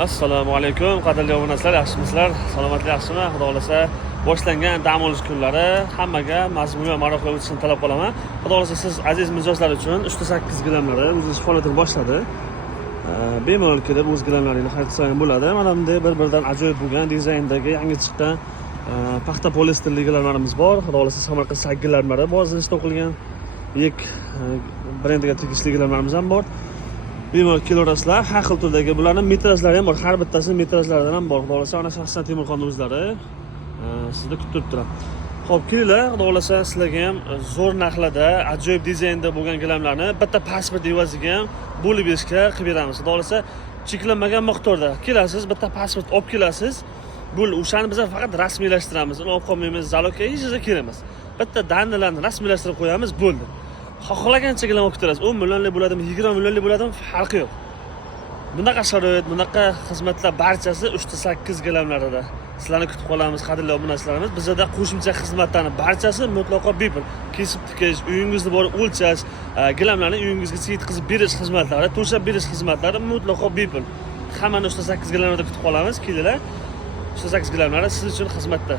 Assalomu alaykum, qadrli obunachilar, yaxshimisizlar? Salomatlik yaxshimi? Xudo xolasa, boshlangan dam olish kunlari hammaga mazmunli va maroqli o'tishini talab qolaman. Xudo xolasa, siz aziz mijozlar uchun 3-8 gilamlari o'zining faoliyatini boshladi. Bemalol kelib o'z gilamlaringni xarid qilsa ham bo'ladi. Mana bunday bir-biridan ajoyib bo'lgan dizayndagi yangi chiqqan paxta polisterli gilamlarimiz bor. Xudo xolasa, Samarqand gilamlari bozorda to'qilgan yek brendiga tegishli gilamlarimiz ham bor. Bemalol kelaverasizlar. Har xil turdagi bularning metrajlari ham bor. Har bittasini metrajlaridan ham bor. Xudo xolasa, ana shaxsan Temurxonning o'zlari sizni kutib turibdilar. Xo'p, kelinglar, xudo xolasa, sizlarga ham zo'r narxlarda, ajoyib dizaynda bo'lgan gilamlarni bitta pasport evaziga ham bo'lib berishga qilib beramiz. Xudo xolasa, cheklanmagan miqdorda kelasiz, bitta pasport olib kelasiz. O'shani biz faqat rasmiylashtiramiz. Uni olib qolmaymiz, zalogga hech narsa kerak emas. Bitta dandalarni rasmiylashtirib qo'yamiz, bo'ldi. Xohlagancha gilam olib ketasizz. 10 millionlik bo'ladimi, 20 millionlik bo'ladimi, farqi yo'q. Bunaqa sharoit, bunaqa xizmatlar barchasi 3-8 gilamlarida. Sizlarni kutib qolamiz, qadrli obunachilarimiz. Bizda qo'shimcha xizmatlarning barchasi mutlaqo bepul. Kesib tikish, uyingizni borib o'lchash, gilamlarni uyingizga yetkazib berish xizmatlari, to'shab berish xizmatlari mutlaqo bepul. Hammani 3-8 gilamlarda kutib qolamiz. Kelinglar. 3-8 gilamlari siz uchun xizmatda.